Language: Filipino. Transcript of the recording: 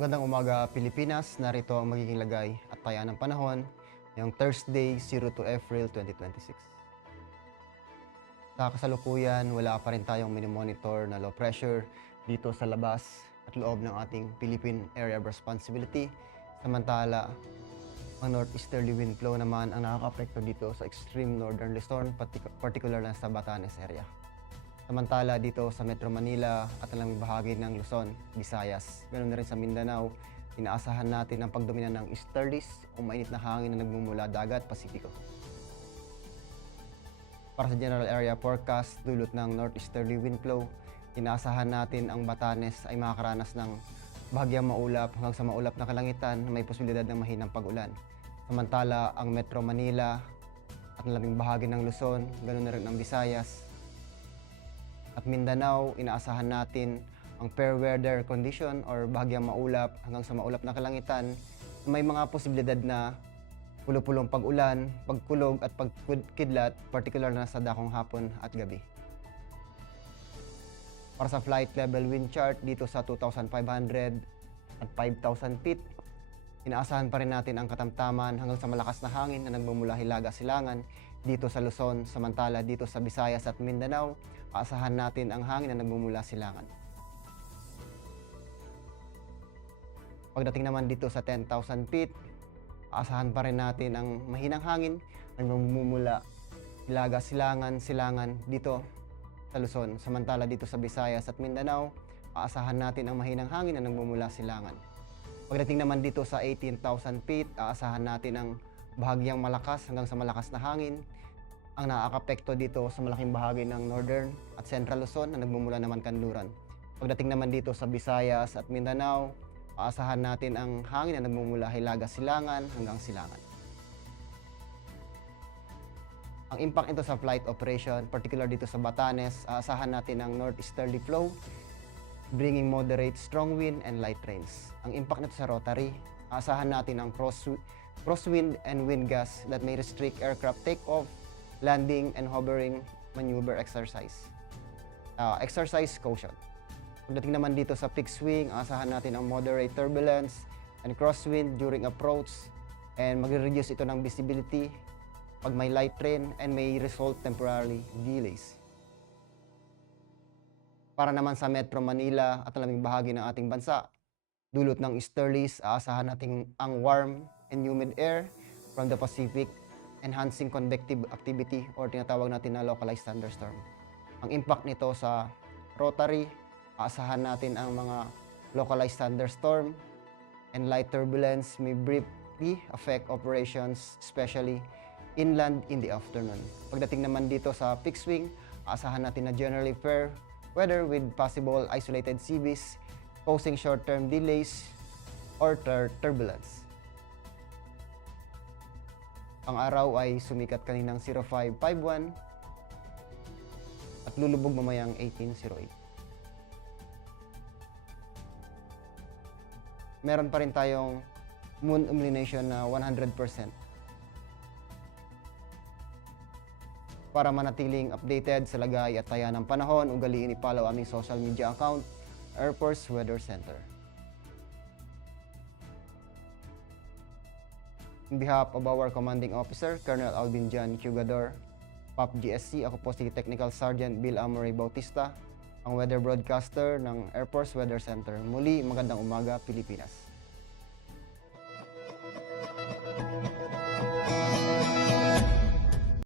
Magandang umaga, Pilipinas. Narito ang magiging lagay at taya ng panahon ngayong Thursday, 02 April 2026. Sa kasalukuyan, wala pa rin tayong minomonitor na low pressure dito sa labas at loob ng ating Philippine Area of Responsibility. Samantala, ang northeasterly wind flow naman ang nakaka-apekto dito sa extreme northern Luzon, particular na sa Batanes area. Samantala dito sa Metro Manila at alang bahagi ng Luzon, Visayas, ganoon na rin sa Mindanao, inaasahan natin ang pagdomina ng easterlies o mainit na hangin na nagmumula dagat Pasipiko. Para sa general area forecast, dulot ng northeasterly wind flow, inaasahan natin ang Batanes ay makakaranas ng bahagyang maulap hanggang sa maulap na kalangitan na may posibilidad ng mahinang pag-ulan. Samantala ang Metro Manila at ang labing bahagi ng Luzon, ganoon na rin ang Visayas, at Mindanao, inaasahan natin ang fair weather condition or bahagyang maulap hanggang sa maulap na kalangitan. May mga posibilidad na pulo-pulong pag-ulan, pagkulog at pagkidlat, particular na sa dakong hapon at gabi. Para sa flight level wind chart dito sa 2,500 at 5,000 feet, inaasahan pa rin natin ang katamtaman hanggang sa malakas na hangin na nagmumula Hilaga Silangan dito sa Luzon. Samantala dito sa Visayas at Mindanao, aasahan natin ang hangin na nagmumula Silangan. Pagdating naman dito sa 10,000 feet, aasahan pa rin natin ang mahinang hangin na nagmumula Hilaga Silangan dito sa Luzon. Samantala dito sa Visayas at Mindanao, aasahan natin ang mahinang hangin na nagmumula Silangan. Pagdating naman dito sa 18,000 feet, aasahan natin ang bahagyang malakas hanggang sa malakas na hangin ang nakakapekto dito sa malaking bahagi ng Northern at Central Luzon na nagmumula naman kanluran. Pagdating naman dito sa Visayas at Mindanao, aasahan natin ang hangin na nagmumula Hilaga Silangan hanggang Silangan. Ang impact nito sa flight operation, particular dito sa Batanes, aasahan natin ang northeasterly flow, bringing moderate strong wind and light rains. Ang impact nito sa rotary, aasahan natin ang crosswind and wind gusts that may restrict aircraft takeoff, landing, and hovering maneuver exercise. Exercise caution. Pagdating naman dito sa fixed wing, aasahan natin ang moderate turbulence and crosswind during approach, and magre-reduce ito ng visibility pag may light rain and may result temporarily delays. Para naman sa Metro Manila at alaming bahagi ng ating bansa, dulot ng easterlies, aasahan natin ang warm and humid air from the Pacific, enhancing convective activity or tinatawag natin na localized thunderstorm. Ang impact nito sa rotary, aasahan natin ang mga localized thunderstorm and light turbulence may briefly affect operations, especially inland in the afternoon. Pagdating naman dito sa fixed wing, aasahan natin na generally fair weather with possible isolated sea breeze causing short-term delays or turbulence. Ang araw ay sumikat kaninang 0551 at lulubog mamayang 1808. Meron pa rin tayong moon illumination na 100%. Para manatiling updated sa lagay at taya ng panahon, ugaliin i-follow aming social media account, Air Force Weather Center. On behalf of our Commanding Officer, Colonel Alvin John Cugador, PAP GSC, ako po si Technical Sergeant Bill Amory Bautista, ang weather broadcaster ng Air Force Weather Center. Muli, magandang umaga, Pilipinas.